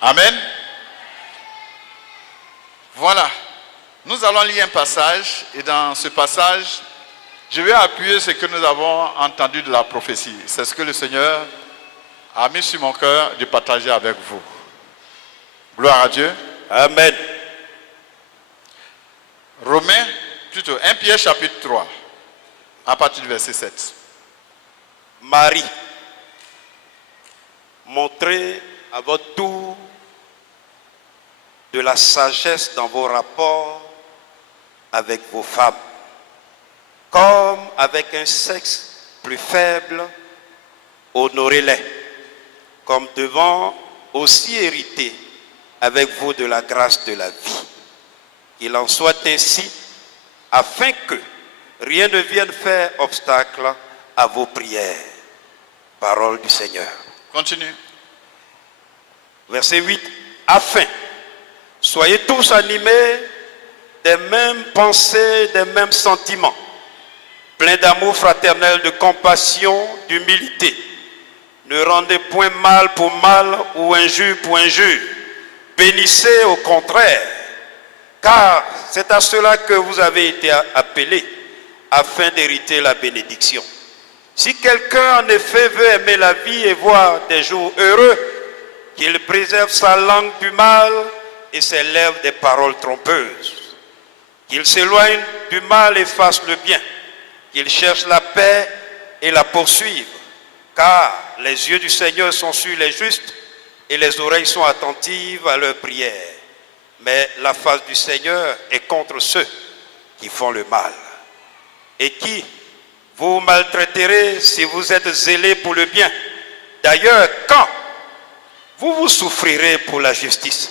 Amen. Voilà. Nous allons lire un passage et dans ce passage, je vais appuyer ce que nous avons entendu de la prophétie. C'est ce que le Seigneur a mis sur mon cœur de partager avec vous. Gloire à Dieu. Amen. Romains, plutôt 1 Pierre chapitre 3, à partir du verset 7. Marie, montrez à votre tour de la sagesse dans vos rapports avec vos femmes, comme avec un sexe plus faible, honorez-les, comme devant aussi hériter avec vous de la grâce de la vie. Qu'il en soit ainsi, afin que rien ne vienne faire obstacle à vos prières. Parole du Seigneur. Continue. Verset 8. Afin, soyez tous animés des mêmes pensées, des mêmes sentiments, pleins d'amour fraternel, de compassion, d'humilité. Ne rendez point mal pour mal ou injure pour injure. Bénissez au contraire, car c'est à cela que vous avez été appelés, afin d'hériter la bénédiction. Si quelqu'un en effet veut aimer la vie et voir des jours heureux, qu'il préserve sa langue du mal et ses lèvres des paroles trompeuses. Qu'il s'éloigne du mal et fasse le bien. Qu'il cherche la paix et la poursuive. Car les yeux du Seigneur sont sur les justes et les oreilles sont attentives à leurs prières. Mais la face du Seigneur est contre ceux qui font le mal. Et qui vous maltraiterez si vous êtes zélés pour le bien. D'ailleurs, quand vous souffrirez pour la justice,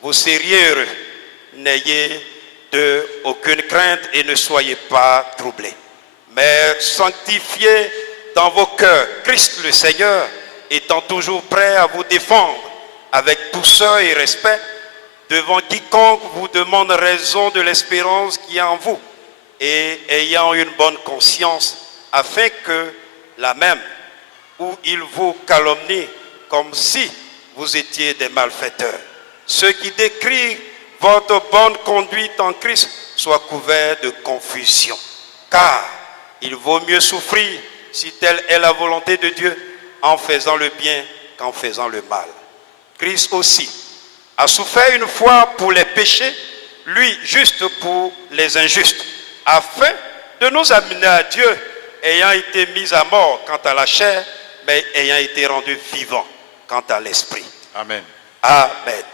vous seriez heureux. N'ayez aucune crainte et ne soyez pas troublés. Mais sanctifiez dans vos cœurs Christ le Seigneur, étant toujours prêt à vous défendre avec douceur et respect devant quiconque vous demande raison de l'espérance qui est en vous, et ayant une bonne conscience, afin que la même où il vous calomnie comme si vous étiez des malfaiteurs, ceux qui décrivent votre bonne conduite en Christ soient couverts de confusion. Car il vaut mieux souffrir, si telle est la volonté de Dieu, en faisant le bien qu'en faisant le mal. Christ aussi a souffert une fois pour les péchés, lui juste pour les injustes, afin de nous amener à Dieu, ayant été mis à mort quant à la chair, mais ayant été rendu vivant quant à l'esprit. Amen. Amen.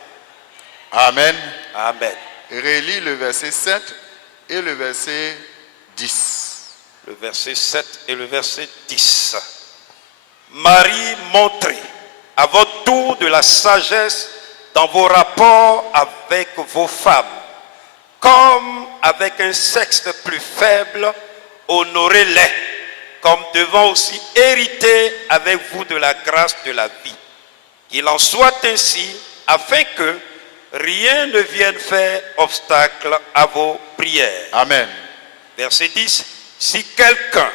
Amen. Amen. Relis le verset 7 et le verset 10. Le verset 7 et le verset 10. Marie, montrez à votre tour de la sagesse dans vos rapports avec vos femmes, comme avec un sexe plus faible, honorez-les, comme devant aussi hériter avec vous de la grâce de la vie. Qu'il en soit ainsi, afin que rien ne vienne faire obstacle à vos prières. Amen. Verset 10. Si quelqu'un,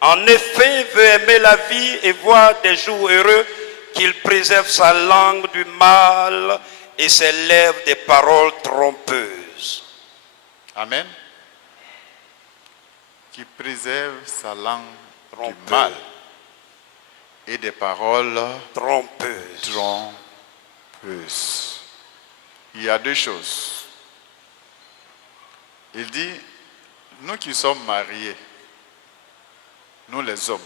en effet, veut aimer la vie et voir des jours heureux, qu'il préserve sa langue du mal et ses lèvres des paroles trompeuses. Amen. Qui préserve sa langue Trompeuse. du mal et des paroles Trompeuses. trompeuses. Il y a deux choses. Il dit, nous qui sommes mariés, nous les hommes,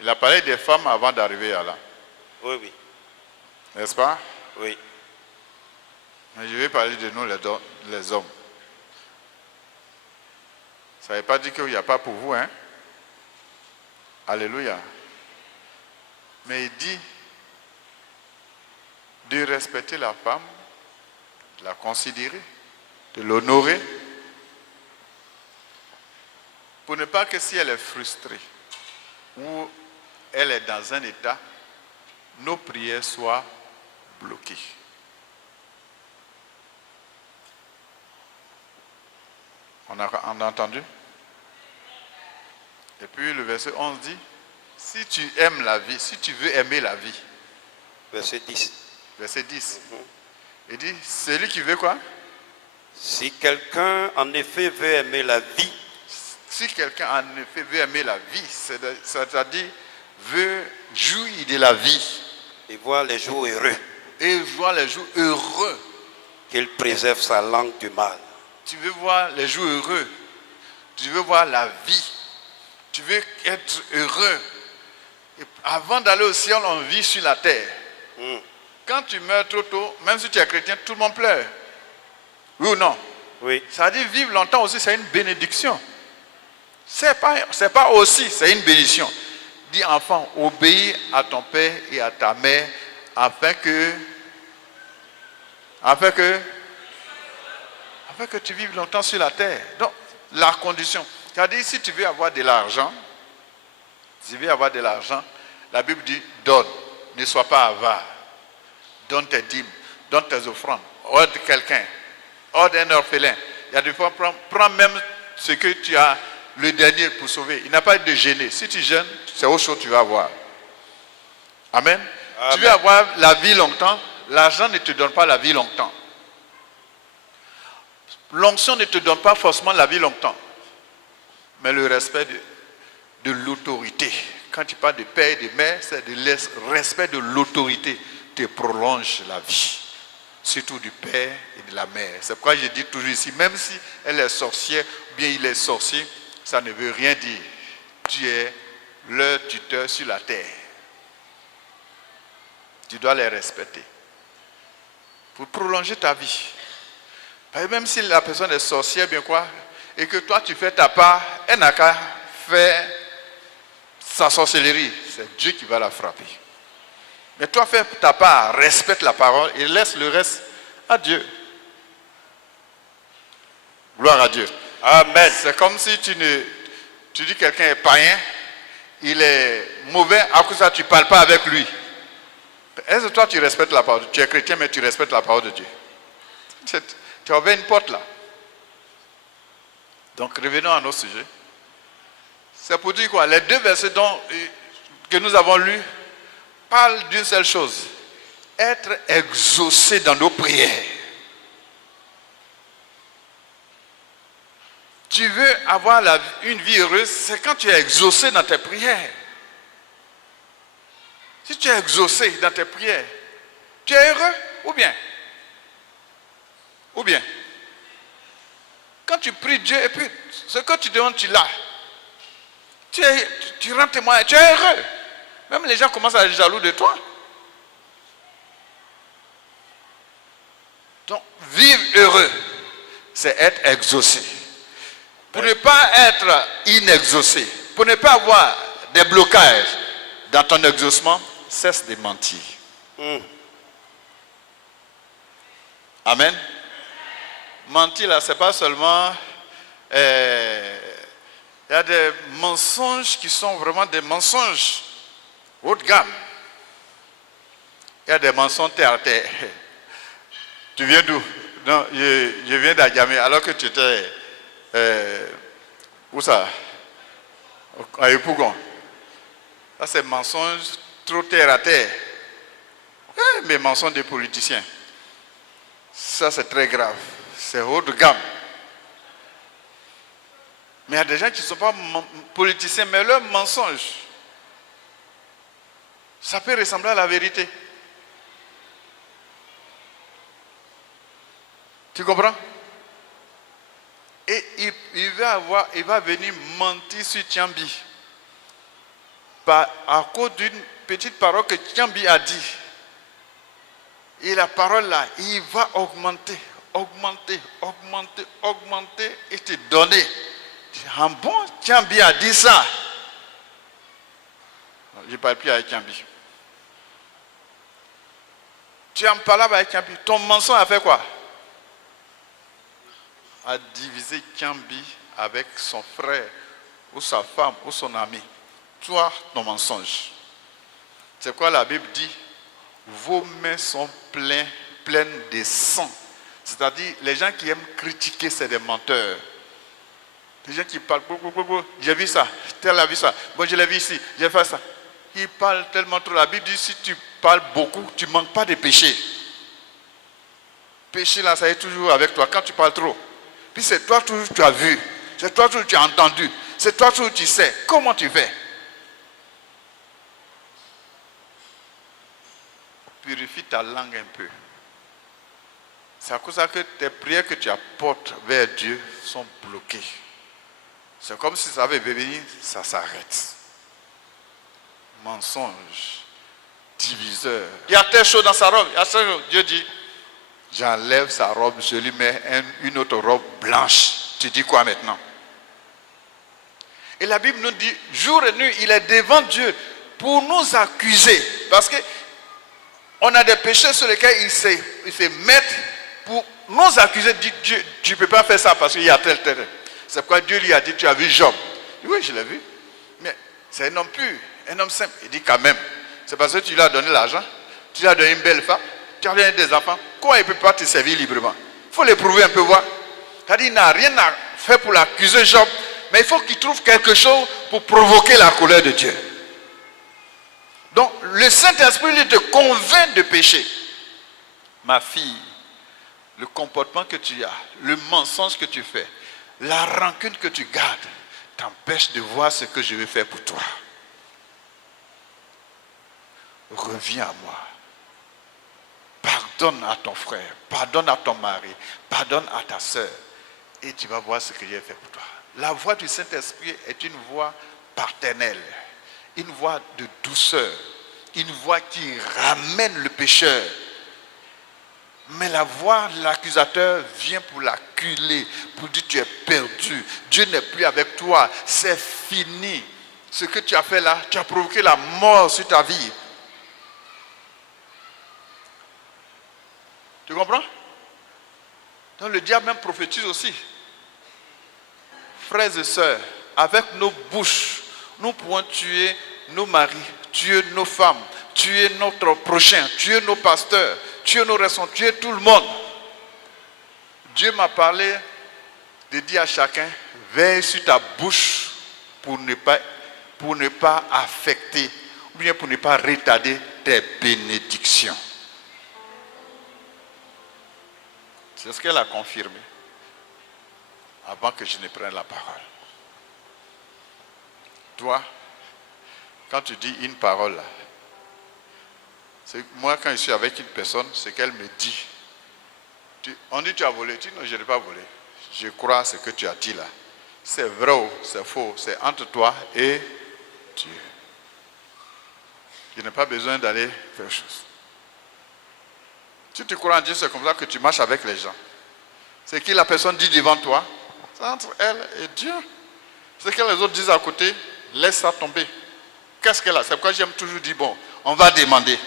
il a parlé des femmes avant d'arriver à là. Oui, oui. N'est-ce pas? Oui. Mais je vais parler de nous les hommes. Ça ne veut pas dire qu'il n'y a pas pour vous, hein? Alléluia. Mais il dit de respecter la femme, de la considérer, de l'honorer, pour ne pas que si elle est frustrée ou elle est dans un état, nos prières soient bloquées. On a entendu? Et puis le verset 11 dit, si tu aimes la vie, si tu veux aimer la vie. Verset 10. Verset 10. Il dit, celui qui veut quoi? Si quelqu'un en effet veut aimer la vie, si quelqu'un en effet veut aimer la vie, c'est-à-dire veut jouir de la vie. Et voir les jours heureux. Et voir les jours heureux. Qu'il préserve sa langue du mal. Tu veux voir les jours heureux. Tu veux voir la vie. Tu veux être heureux. Et avant d'aller au ciel, on vit sur la terre. Quand tu meurs trop tôt, même si tu es chrétien, tout le monde pleure. Oui ou non? Oui. Ça veut dire vivre longtemps aussi, c'est une bénédiction. C'est pas aussi, c'est une bénédiction. Dis enfant, obéis à ton père et à ta mère afin que tu vives longtemps sur la terre. Donc, la condition. C'est-à-dire, si tu veux avoir de l'argent, la Bible dit, donne. Ne sois pas avare. Donne tes dîmes, donne tes offrandes. Aide quelqu'un. Aide un orphelin. Il y a des fois, prends même ce que tu as le dernier pour sauver. Il n'a pas de gêner. Si tu gênes, c'est autre chose que tu vas avoir. Amen. Amen. Tu veux avoir la vie longtemps, l'argent ne te donne pas la vie longtemps. L'onction ne te donne pas forcément la vie longtemps. Mais le respect de l'autorité. Quand tu parles de père et de mère, c'est le respect de l'autorité te prolonge la vie. Surtout du père et de la mère. C'est pourquoi je dis toujours ici, même si elle est sorcière, ou bien il est sorcier, ça ne veut rien dire. Tu es leur tuteur sur la terre. Tu dois les respecter. Pour prolonger ta vie. Même si la personne est sorcière, bien quoi, et que toi tu fais ta part, elle n'a qu'à faire sa sorcellerie. C'est Dieu qui va la frapper. Mais toi fais ta part, respecte la parole et laisse le reste à Dieu. Gloire à Dieu. Amen. C'est comme si tu dis que quelqu'un est païen, il est mauvais, à cause de ça tu ne parles pas avec lui. Est-ce que toi tu respectes la parole? Tu es chrétien mais tu respectes la parole de Dieu. Tu as ouvert une porte là. Donc revenons à notre sujet. C'est pour dire quoi? Les deux versets que nous avons lus parlent d'une seule chose. Être exaucé dans nos prières. Tu veux avoir une vie heureuse, c'est quand tu es exaucé dans tes prières. Si tu es exaucé dans tes prières, tu es heureux ou bien? Ou bien? Quand tu pries Dieu et puis ce que tu demandes, tu l'as. Tu rends témoin, tu es heureux. Même les gens commencent à être jaloux de toi. Donc, vivre heureux, c'est être exaucé. Pour ne pas être inexaucé, pour ne pas avoir des blocages dans ton exaucement, cesse de mentir. Amen. Mentir là, c'est pas seulement... il y a des mensonges qui sont vraiment des mensonges haut de gamme. Il y a des mensonges terre à terre. Tu viens d'où? Non, je viens d'Agamé, alors que tu étais... où ça? À Epougon. Ça, c'est mensonges trop terre à terre. Mais mensonges des politiciens. Ça, c'est très grave. C'est haut de gamme. Mais il y a des gens qui ne sont pas politiciens, mais leurs mensonges, ça peut ressembler à la vérité. Tu comprends? Et il va venir mentir sur Tiambi. À cause d'une petite parole que Tiambi a dit. Et la parole là, il va augmenter et te donner. Ah bon, Tiambi a dit ça. Je ne parle plus avec Tiambi. Tu en parles avec Tiambi. Ton mensonge a fait quoi? A divisé Tiambi avec son frère, ou sa femme, ou son ami. Toi, ton mensonge. C'est quoi la Bible dit? Vos mains sont pleines de sang. C'est-à-dire, les gens qui aiment critiquer, c'est des menteurs. Des gens qui parlent, j'ai vu ça, tel a vu ça, moi je l'ai vu ici, j'ai fait ça. Ils parlent tellement trop. La Bible dit, si tu parles beaucoup, tu ne manques pas de péché. Péché là, ça est toujours avec toi quand tu parles trop. Puis c'est toi toujours tu as vu, c'est toi toujours tu as entendu, c'est toi toujours tu sais. Comment tu fais? Purifie ta langue un peu. C'est à cause de ça que tes prières que tu apportes vers Dieu sont bloquées. C'est comme si ça avait venir, ça s'arrête. Mensonge, diviseur. Il y a telle chose dans sa robe. Dieu dit, j'enlève sa robe, je lui mets une autre robe blanche. Tu dis quoi maintenant? Et la Bible nous dit, jour et nuit, il est devant Dieu pour nous accuser. Parce que on a des péchés sur lesquels il se met pour nous accuser. Dieu, tu ne peux pas faire ça parce qu'il y a tel. C'est pourquoi Dieu lui a dit, tu as vu Job? Oui, je l'ai vu. Mais c'est un homme pur, un homme simple. Il dit quand même, c'est parce que tu lui as donné l'argent, tu lui as donné une belle femme, tu as donné des enfants. Quoi, il ne peut pas te servir librement? Il faut l'éprouver un peu, voir. C'est-à-dire, il n'a rien à faire pour l'accuser Job, mais il faut qu'il trouve quelque chose pour provoquer la colère de Dieu. Donc, le Saint-Esprit, lui, te convainc de péché. Ma fille, le comportement que tu as, le mensonge que tu fais, la rancune que tu gardes, t'empêche de voir ce que je vais faire pour toi. Reviens à moi. Pardonne à ton frère, pardonne à ton mari, pardonne à ta soeur, et tu vas voir ce que j'ai fait pour toi. La voix du Saint-Esprit est une voix paternelle, une voix de douceur, une voix qui ramène le pécheur. Mais la voix de l'accusateur vient pour l'acculer, pour dire tu es perdu, Dieu n'est plus avec toi, c'est fini. Ce que tu as fait là, tu as provoqué la mort sur ta vie. Tu comprends? Donc le diable même prophétise aussi. Frères et sœurs, avec nos bouches, nous pouvons tuer nos maris, tuer nos femmes, tuer notre prochain, tuer nos pasteurs, tuer nos responsables, tuer tout le monde. Dieu m'a parlé de dire à chacun, veille sur ta bouche pour ne pas affecter, ou bien pour ne pas retarder tes bénédictions. C'est ce qu'elle a confirmé avant que je ne prenne la parole. Toi, quand tu dis une parole là, moi quand je suis avec une personne, ce qu'elle me dit, on dit tu as volé, tu dis non, je n'ai pas volé. Je crois ce que tu as dit là. C'est vrai ou c'est faux, c'est entre toi et Dieu. Je n'ai pas besoin d'aller faire chose. Si tu crois en Dieu, c'est comme ça que tu marches avec les gens. Ce que la personne dit devant toi, c'est entre elle et Dieu. Ce que les autres disent à côté, laisse ça tomber. Qu'est-ce qu'elle a? C'est pourquoi j'aime toujours dire, bon, on va demander.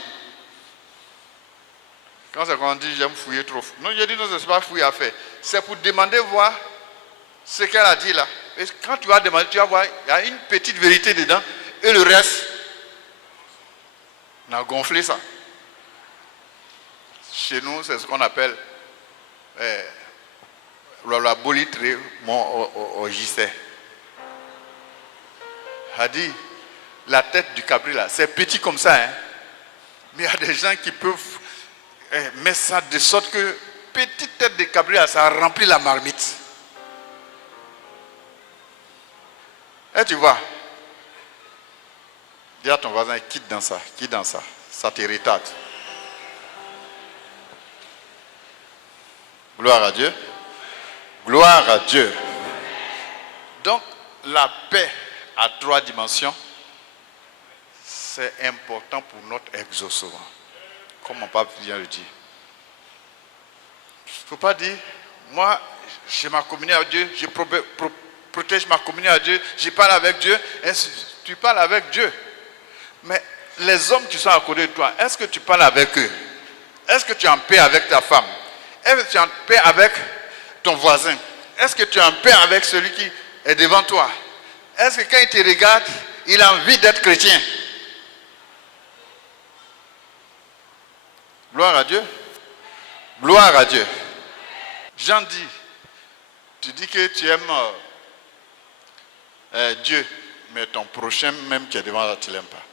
Quand c'est qu'on dit, j'aime fouiller trop. Non, je dis, non, ce n'est pas fouiller à faire. C'est pour demander, voir ce qu'elle a dit là. Et quand tu vas demander, tu vas voir, il y a une petite vérité dedans, et le reste, on a gonflé ça. Chez nous, c'est ce qu'on appelle la bolitre, mon gisset. A dit, la tête du cabri là, c'est petit comme ça, hein. Mais il y a des gens qui peuvent mettre ça de sorte que petite tête de cabri là, ça remplit la marmite. Et tu vois, dis à ton voisin, quitte dans ça, ça te retarde. Gloire à Dieu. Gloire à Dieu. Donc, la paix à 3 dimensions, c'est important pour notre exaucement. Comme mon pape vient le dire. Il ne faut pas dire, moi, je m'ai communié à Dieu, je protège ma communion à Dieu, je parle avec Dieu. Tu parles avec Dieu. Mais les hommes qui sont à côté de toi, est-ce que tu parles avec eux? Est-ce que tu es en paix avec ta femme? Est-ce que tu es en paix avec ton voisin? Est-ce que tu es en paix avec celui qui est devant toi? Est-ce que quand il te regarde, il a envie d'être chrétien? Gloire à Dieu. Gloire à Dieu. Jean dit, tu dis que tu aimes Dieu, mais ton prochain même qui est devant toi, tu ne l'aimes pas.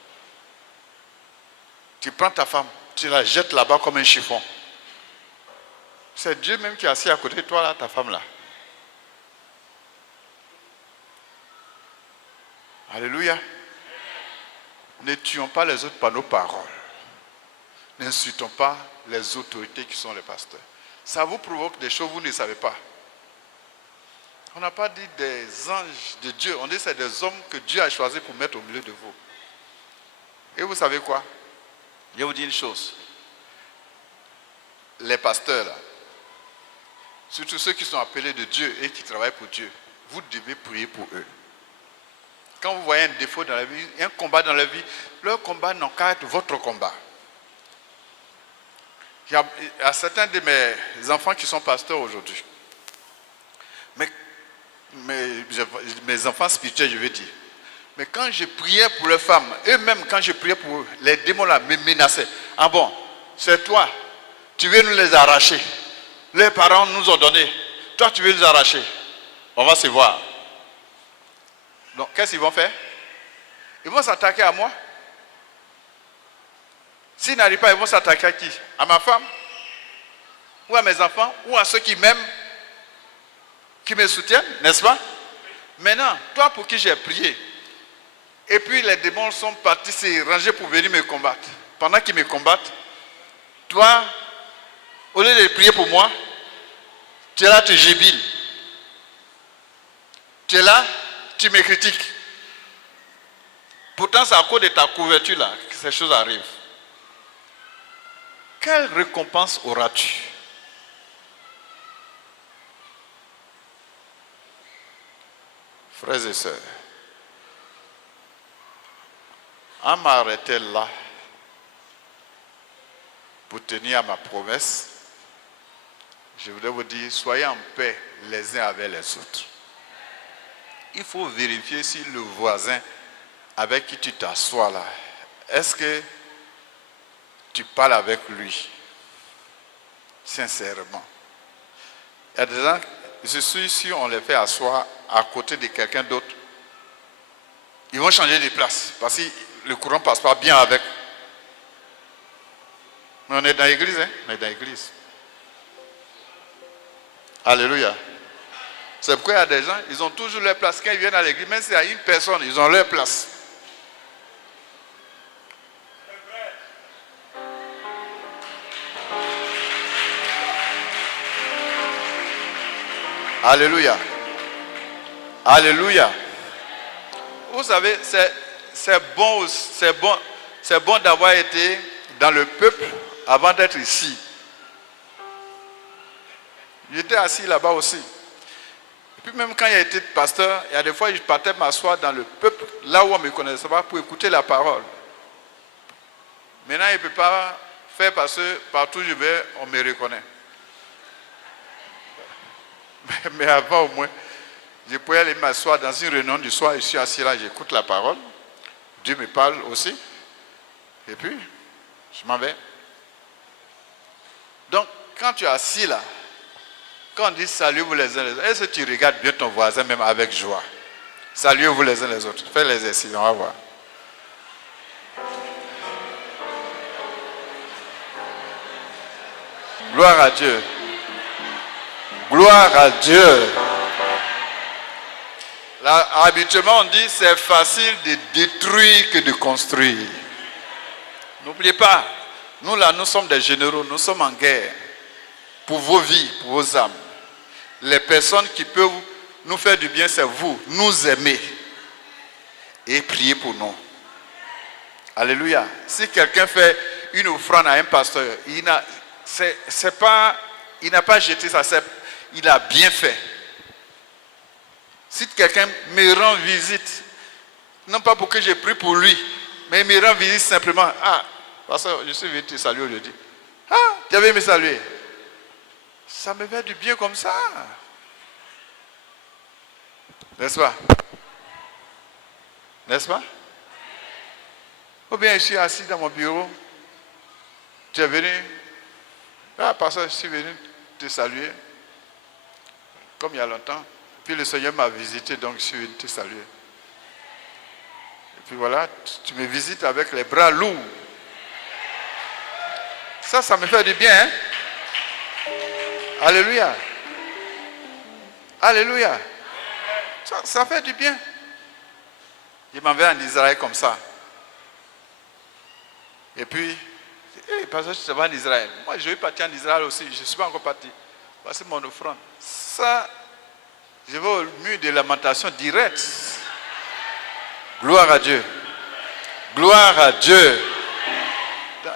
Tu prends ta femme, tu la jettes là-bas comme un chiffon. C'est Dieu même qui est assis à côté de toi, là, ta femme là. Alléluia. Ne tuons pas les autres par nos paroles. N'insultons pas les autorités qui sont les pasteurs. Ça vous provoque des choses que vous ne savez pas. On n'a pas dit des anges de Dieu, on dit que c'est des hommes que Dieu a choisis pour mettre au milieu de vous. Et vous savez quoi? Je vais vous dire une chose. Les pasteurs là, surtout ceux qui sont appelés de Dieu et qui travaillent pour Dieu, vous devez prier pour eux. Quand vous voyez un défaut dans la vie, un combat dans la vie, leur combat n'a qu'à être votre combat. Il y a certains de mes enfants qui sont pasteurs aujourd'hui. Mes enfants spirituels, je veux dire. Mais quand je priais pour les femmes, eux-mêmes, quand je priais pour eux, les démons là me menaçaient. Ah bon, c'est toi, tu veux nous les arracher. Les parents nous ont donné. Toi, tu veux les arracher. On va se voir. Donc, qu'est-ce qu'ils vont faire? Ils vont s'attaquer à moi. S'ils n'arrivent pas, ils vont s'attaquer à qui? À ma femme? Ou à mes enfants? Ou à ceux qui m'aiment? Qui me soutiennent, n'est-ce pas? Maintenant, toi pour qui j'ai prié, et puis les démons sont partis se ranger pour venir me combattre. Pendant qu'ils me combattent, toi, au lieu de prier pour moi, tu es là, tu jubiles. Tu es là, tu me critiques. Pourtant, c'est à cause de ta couverture là que ces choses arrivent. Quelle récompense auras-tu? Frères et sœurs, en m'arrêtant là pour tenir à ma promesse, je voudrais vous dire, soyez en paix les uns avec les autres. Il faut vérifier si le voisin avec qui tu t'assois là, est-ce que tu parles avec lui sincèrement? Il y a des gens, je suis sûr, on les fait asseoir à côté de quelqu'un d'autre, ils vont changer de place parce que le courant ne passe pas bien avec. Mais on est dans l'église, hein? On est dans l'église. Alléluia. C'est pourquoi il y a des gens, ils ont toujours leur place. Quand ils viennent à l'église, même s'il y a une personne, ils ont leur place. Alléluia. Alléluia. Vous savez, c'est bon d'avoir été dans le peuple avant d'être ici. J'étais assis là-bas aussi. Et puis même quand il a été pasteur, il y a des fois je partais m'asseoir dans le peuple, là où on ne me connaissait pas, pour écouter la parole. Maintenant, il ne peut pas faire parce que partout où je vais, on me reconnaît. Mais avant au moins, je pouvais aller m'asseoir dans une réunion du soir, je suis assis là, j'écoute la parole. Dieu me parle aussi. Et puis, je m'en vais. Donc, quand tu es assis là, quand on dit saluez-vous les uns les autres, est-ce que tu regardes bien ton voisin même avec joie? Saluez-vous les uns les autres. Fais l'exercice, on va voir. Gloire à Dieu. Gloire à Dieu. Là, habituellement, on dit c'est facile de détruire que de construire. N'oubliez pas, nous là, nous sommes des généraux, nous sommes en guerre pour vos vies, pour vos âmes. Les personnes qui peuvent nous faire du bien, c'est vous, nous aimer et prier pour nous. Alléluia. Si quelqu'un fait une offrande à un pasteur, il n'a pas jeté sa cèpe, il a bien fait. Si quelqu'un me rend visite, non pas pour que j'ai pris pour lui, mais il me rend visite simplement. Ah, pasteur, je suis venu te saluer aujourd'hui. Ah, tu avais me saluer. Ça me fait du bien comme ça. N'est-ce pas? N'est-ce pas? Ou bien je suis assis dans mon bureau. Tu es venu. Ah, pasteur, je suis venu te saluer. Comme il y a longtemps. Puis le Seigneur m'a visité, donc je suis venu te saluer. Puis voilà, tu me visites avec les bras lourds. Ça me fait du bien. Hein? Alléluia. Alléluia. Ça fait du bien. Il m'en vais en Israël comme ça. Et puis, parce que je vais en Israël. Moi, je vais partir en Israël aussi. Je ne suis pas encore parti. Voici mon offrande. Ça, je vais au mur de lamentation direct. Gloire à Dieu. Gloire à Dieu.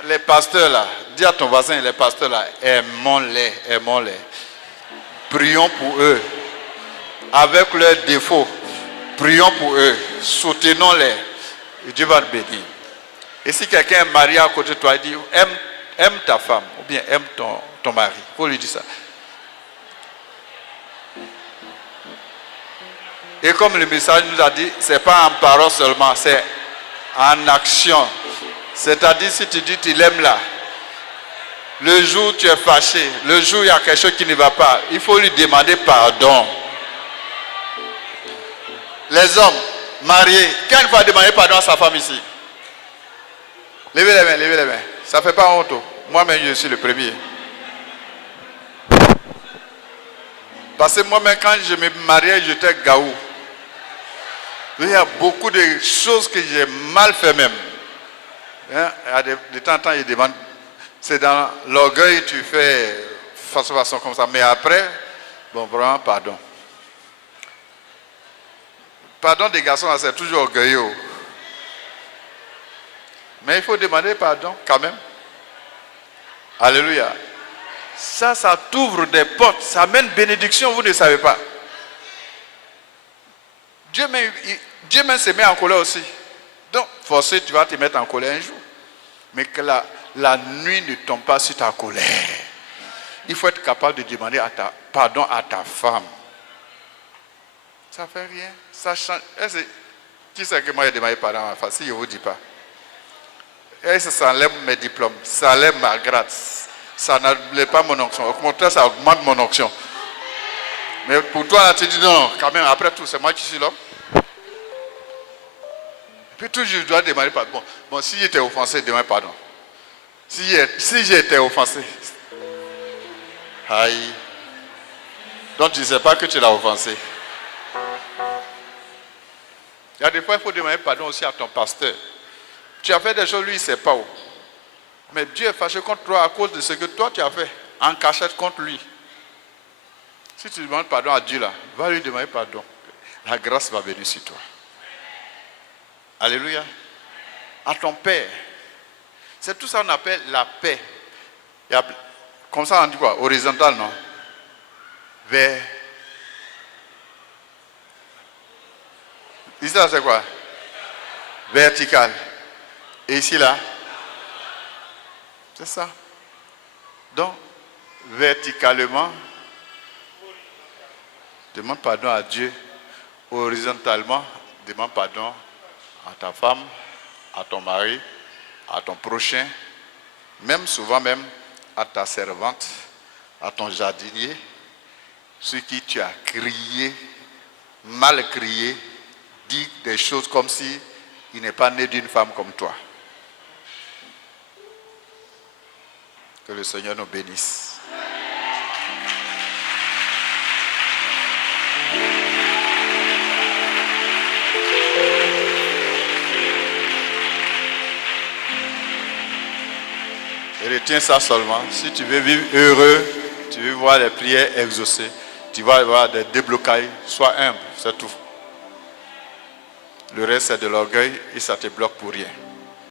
Les pasteurs là, dis à ton voisin, les pasteurs là, aimons-les, aimons-les. Prions pour eux. Avec leurs défauts, prions pour eux. Soutenons-les. Et Dieu va te bénir. Et si quelqu'un est marié à côté de toi, il dit, aime ta femme, ou bien aime ton mari. Il faut lui dire ça. Et comme le message nous a dit, ce n'est pas en parole seulement, c'est en action. C'est-à-dire, si tu dis tu l'aimes là, le jour où tu es fâché, le jour où il y a quelque chose qui ne va pas, il faut lui demander pardon. Les hommes mariés, quand il va demander pardon à sa femme ici? Levez les mains, levez les mains. Ça ne fait pas honte. Moi-même, je suis le premier. Parce que moi-même, quand je me mariais, j'étais gaou. Il y a beaucoup de choses que j'ai mal fait même. Hein? De temps en temps, il demande. C'est dans l'orgueil, tu fais façon comme ça. Mais après, bon, vraiment, pardon. Pardon des garçons, c'est toujours orgueilleux. Mais il faut demander pardon quand même. Alléluia. Ça t'ouvre des portes. Ça amène bénédiction, vous ne savez pas. Dieu même se met en colère aussi. Donc, forcé, tu vas te mettre en colère un jour. Mais que la nuit ne tombe pas sur ta colère. Il faut être capable de demander pardon à ta femme. Ça ne fait rien. Ça change. Qui sait que moi j'ai demandé pardon à ma femme? Si je ne vous dis pas. Et ça enlève mes diplômes. Ça enlève ma grâce. Ça n'enlève pas mon onction. Au contraire, ça augmente mon onction. Mais pour toi, là, tu dis non, quand même, après tout, c'est moi qui suis l'homme. Puis toujours, je dois demander pardon. Bon, si j'étais offensé, demande pardon. Si j'ai été offensé. Aïe. Donc, tu ne sais pas que tu l'as offensé. Il y a des fois, il faut demander pardon aussi à ton pasteur. Tu as fait des choses, lui, il ne sait pas où. Mais Dieu est fâché contre toi à cause de ce que toi, tu as fait. En cachette contre lui. Si tu demandes pardon à Dieu, là, va lui demander pardon. La grâce va venir sur toi. Alléluia. À ton Père. C'est tout ça qu'on appelle la paix. Comme ça, on dit quoi? Horizontal, non? Vers. Ici, là, c'est quoi? Vertical. Et ici, là? C'est ça. Donc, verticalement, demande pardon à Dieu. Horizontalement, demande pardon à ta femme, à ton mari, à ton prochain, même souvent même à ta servante, à ton jardinier, sur qui tu as crié, mal crié, dit des choses comme si il n'est pas né d'une femme comme toi. Que le Seigneur nous bénisse. Et retiens ça seulement. Si tu veux vivre heureux, tu veux voir les prières exaucées, tu vas avoir des déblocages, sois humble, c'est tout. Le reste c'est de l'orgueil et ça te bloque pour rien.